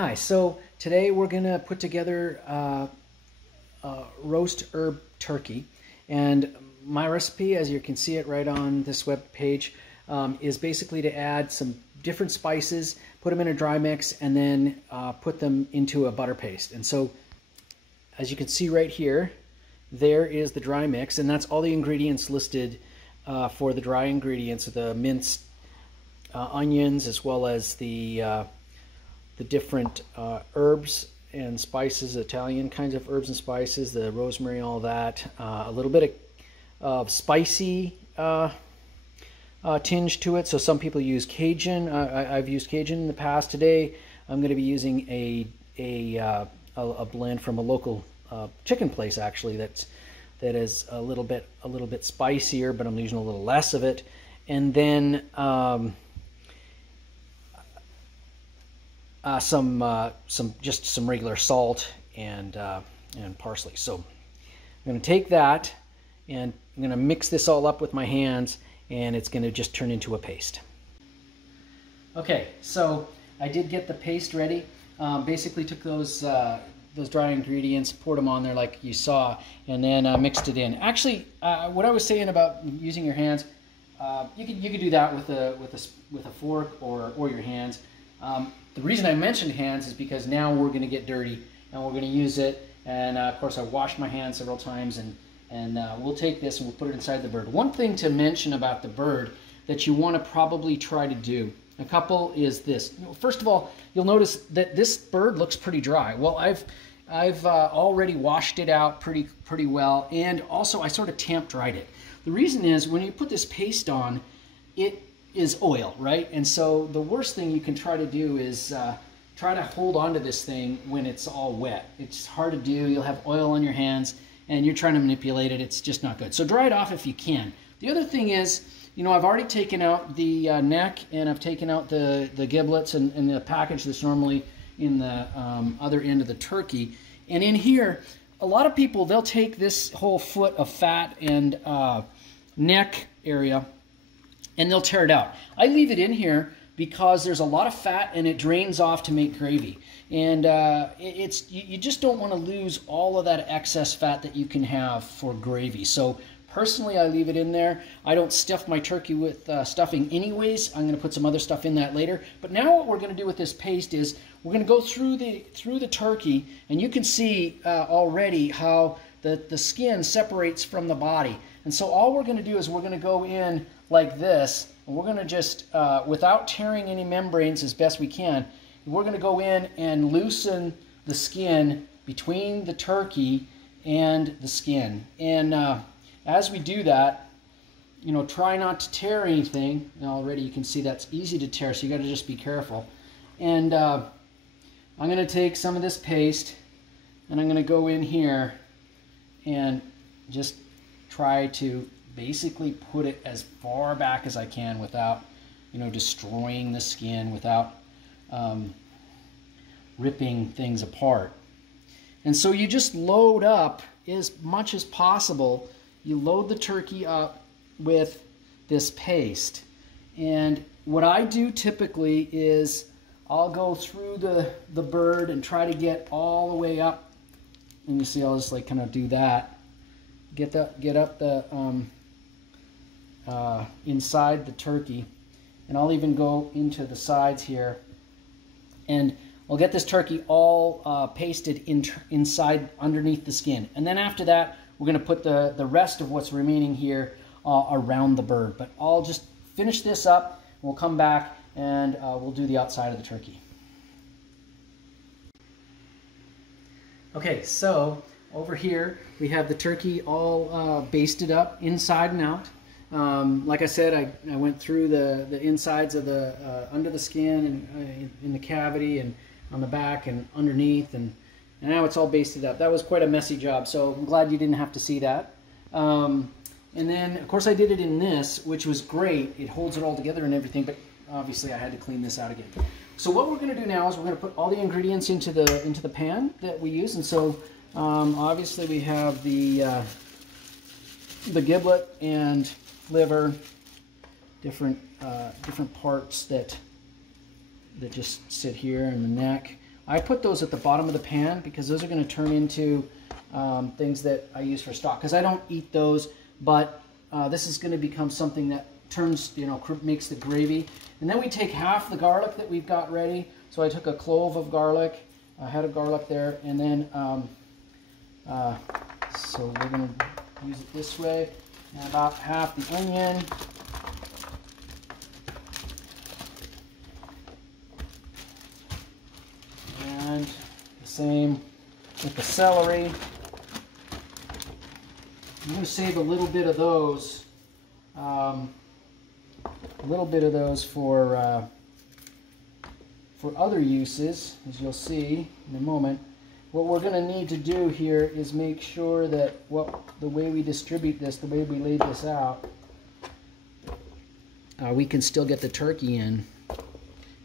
Hi, so today we're going to put together roast herb turkey, and my recipe, as you can see it right on this web page, is basically to add some different spices, put them in a dry mix, and then put them into a butter paste. And so, as you can see right here, there is the dry mix, and that's all the ingredients listed for the dry ingredients, the minced onions, as well as the different herbs and spices, Italian kinds of herbs and spices, the rosemary, all that. A little bit of spicy tinge to it. So some people use Cajun. I've used Cajun in the past. Today I'm going to be using a blend from a local chicken place, actually, that is a little bit spicier, but I'm using a little less of it. And then some regular salt and parsley. So I'm going to take that and I'm going to mix this all up with my hands, and it's going to just turn into a paste. Okay, so I did get the paste ready. Basically took those dry ingredients, poured them on there like you saw, and then mixed it in. Actually, what I was saying about using your hands, you could do that with a fork or your hands. The reason I mentioned hands is because now we're going to get dirty and we're going to use it. And of course I washed my hands several times, and we'll take this and we'll put it inside the bird. One thing to mention about the bird that you want to probably try to do, a couple, is this. First of all, you'll notice that this bird looks pretty dry. Well, I've already washed it out pretty well, and also I sort of tamp dried it. The reason is when you put this paste on, it is oil, right? And so the worst thing you can try to do is try to hold on to this thing when it's all wet. It's hard to do. You'll have oil on your hands and you're trying to manipulate it. It's just not good. So dry it off if you can. The other thing is, I've already taken out the neck, and I've taken out the giblets and the package that's normally in the other end of the turkey. And in here, a lot of people, they'll take this whole foot of fat and neck area and they'll tear it out. I leave it in here because there's a lot of fat and it drains off to make gravy. And you just don't want to lose all of that excess fat that you can have for gravy. So personally, I leave it in there. I don't stuff my turkey with stuffing anyways. I'm going to put some other stuff in that later. But now what we're going to do with this paste is we're going to go through the turkey, and you can see already how the skin separates from the body. And so all we're going to do is we're going to go in like this, and we're going to just, without tearing any membranes as best we can, we're going to go in and loosen the skin between the turkey and the skin. And as we do that, try not to tear anything. Now already you can see that's easy to tear, so you got to just be careful. And I'm going to take some of this paste, and I'm going to go in here and just try to basically put it as far back as I can without, destroying the skin, without ripping things apart. And so you just load up as much as possible. You load the turkey up with this paste. And what I do typically is I'll go through the bird and try to get all the way up. And you see I'll just kind of do that. Get up the inside the turkey, and I'll even go into the sides here, and we'll get this turkey all pasted inside underneath the skin. And then after that, we're going to put the rest of what's remaining here around the bird. But I'll just finish this up. We'll come back and we'll do the outside of the turkey. Okay, so over here we have the turkey all basted up inside and out. Like I said, I went through the insides of the under the skin and in the cavity and on the back and underneath, and now it's all basted up. That was quite a messy job, so I'm glad you didn't have to see that. And then, of course, I did it in this, which was great. It holds it all together and everything, but obviously I had to clean this out again. So what we're going to do now is we're going to put all the ingredients into the pan that we use. And so obviously we have the giblet and liver, different parts that just sit here, and the neck. I put those at the bottom of the pan because those are going to turn into things that I use for stock. Because I don't eat those, but this is going to become something that turns, makes the gravy. And then we take half the garlic that we've got ready. So I took a clove of garlic, a head of garlic there, and then so we're going to use it this way, and about half the onion. And the same with the celery. I'm going to save a little bit of those, for other uses, as you'll see in a moment. What we're going to need to do here is make sure that the way we distribute this, the way we laid this out, we can still get the turkey in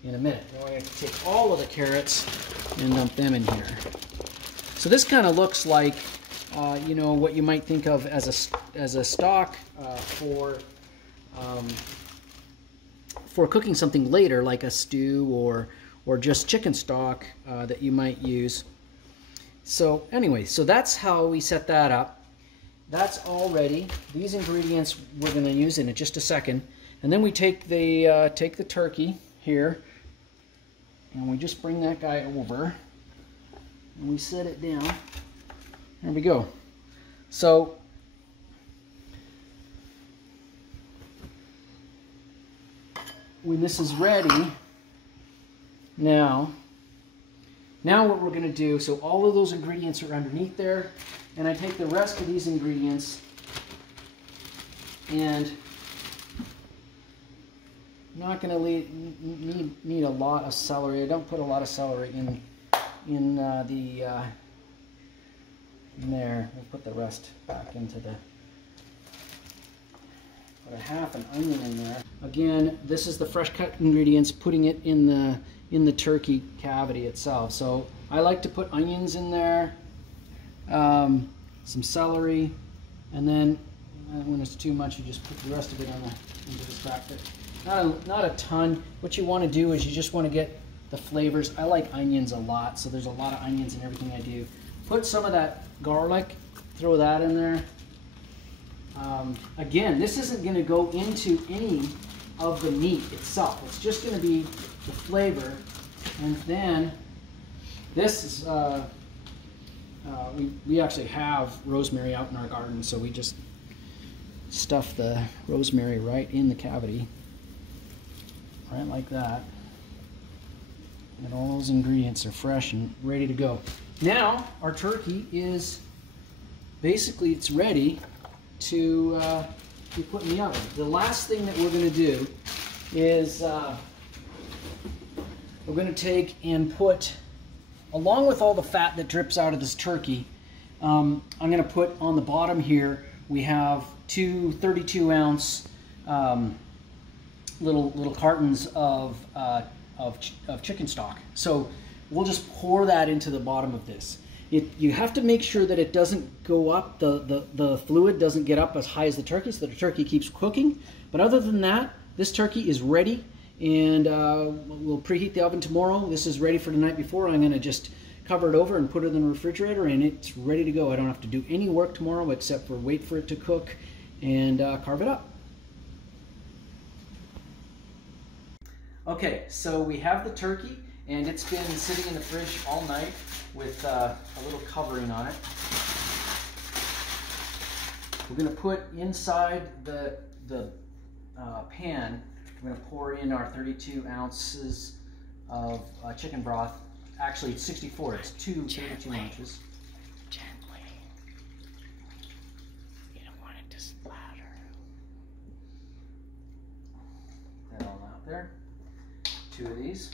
a minute. We're going to take all of the carrots and dump them in here. So this kind of looks like, what you might think of as a stock for cooking something later, like a stew or just chicken stock that you might use. So anyway, so that's how we set that up. That's all ready. These ingredients we're going to use in just a second. And then we take the turkey here, and we just bring that guy over, and we set it down. There we go. So when this is ready, now what we're going to do, so all of those ingredients are underneath there, and I take the rest of these ingredients and I'm not going to need a lot of celery. I don't put a lot of celery in there. We'll put the rest back into the, put a half an onion in there. Again, this is the fresh cut ingredients, putting it in the turkey cavity itself. So I like to put onions in there, some celery, and then when it's too much, you just put the rest of it into the scrap bit. Not a ton. What you want to do is you just want to get the flavors. I like onions a lot, so there's a lot of onions in everything I do. Put some of that garlic, throw that in there. Again, this isn't going to go into any of the meat itself. It's just going to be the flavor. And then this is, we actually have rosemary out in our garden, so we just stuff the rosemary right in the cavity, right like that. And all those ingredients are fresh and ready to go. Now our turkey is basically, it's ready to be put in the oven. The last thing that we're going to do is we're going to take and put, along with all the fat that drips out of this turkey, I'm going to put on the bottom here, we have two 32-ounce little cartons of chicken stock. So we'll just pour that into the bottom of this. You have to make sure that it doesn't go up, the fluid doesn't get up as high as the turkey, so the turkey keeps cooking. But other than that, this turkey is ready, and we'll preheat the oven tomorrow. This is ready for the night before. I'm going to just cover it over and put it in the refrigerator, and it's ready to go. I don't have to do any work tomorrow except for wait for it to cook and carve it up. Okay, so we have the turkey, and it's been sitting in the fridge all night with a little covering on it. We're going to put inside the pan, we're going to pour in our 32 ounces of chicken broth. Actually, it's 64. It's two 32 ounces. Gently. You don't want it to splatter. Put that all out there. 2 of these.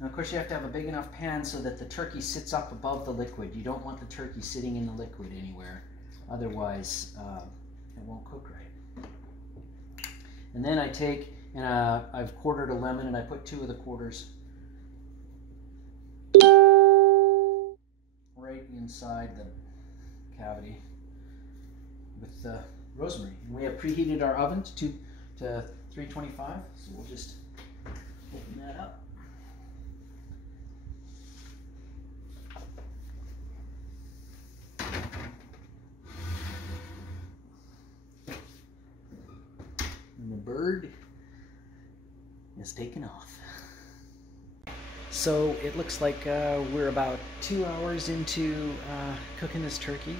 Now, of course, you have to have a big enough pan so that the turkey sits up above the liquid. You don't want the turkey sitting in the liquid anywhere. Otherwise, it won't cook right. And then I take, and I've quartered a lemon, and I put 2 of the quarters right inside the cavity. with rosemary. And we have preheated our oven to 325, so we'll just open that up. And the bird is taken off. So it looks like we're about 2 hours into cooking this turkey.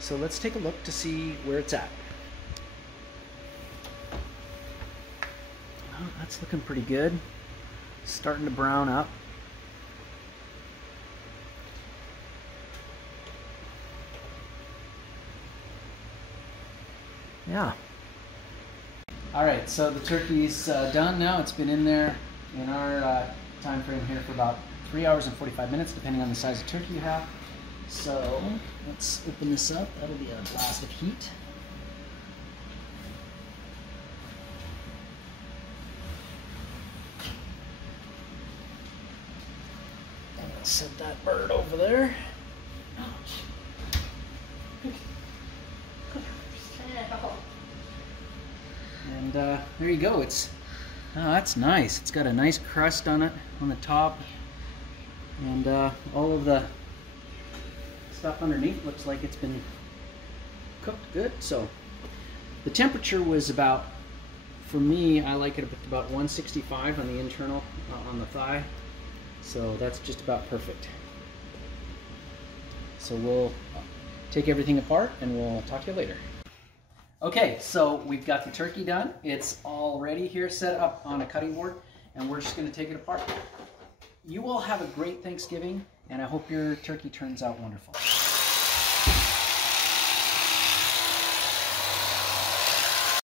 So let's take a look to see where it's at. Well, that's looking pretty good. Starting to brown up. Yeah. All right, so the turkey's done now. It's been in there in our time frame here for about 3 hours and 45 minutes, depending on the size of turkey you have. So let's open this up. That'll be a blast of heat. I'm gonna set that bird over there. And there you go. That's nice. It's got a nice crust on it on the top, and all of the stuff underneath looks like it's been cooked good. So the temperature was about, for me, I like it about 165 on the internal, on the thigh. So that's just about perfect. So we'll take everything apart and we'll talk to you later. Okay, so we've got the turkey done. It's all ready here, set up on a cutting board, and we're just going to take it apart. You all have a great Thanksgiving, and I hope your turkey turns out wonderful.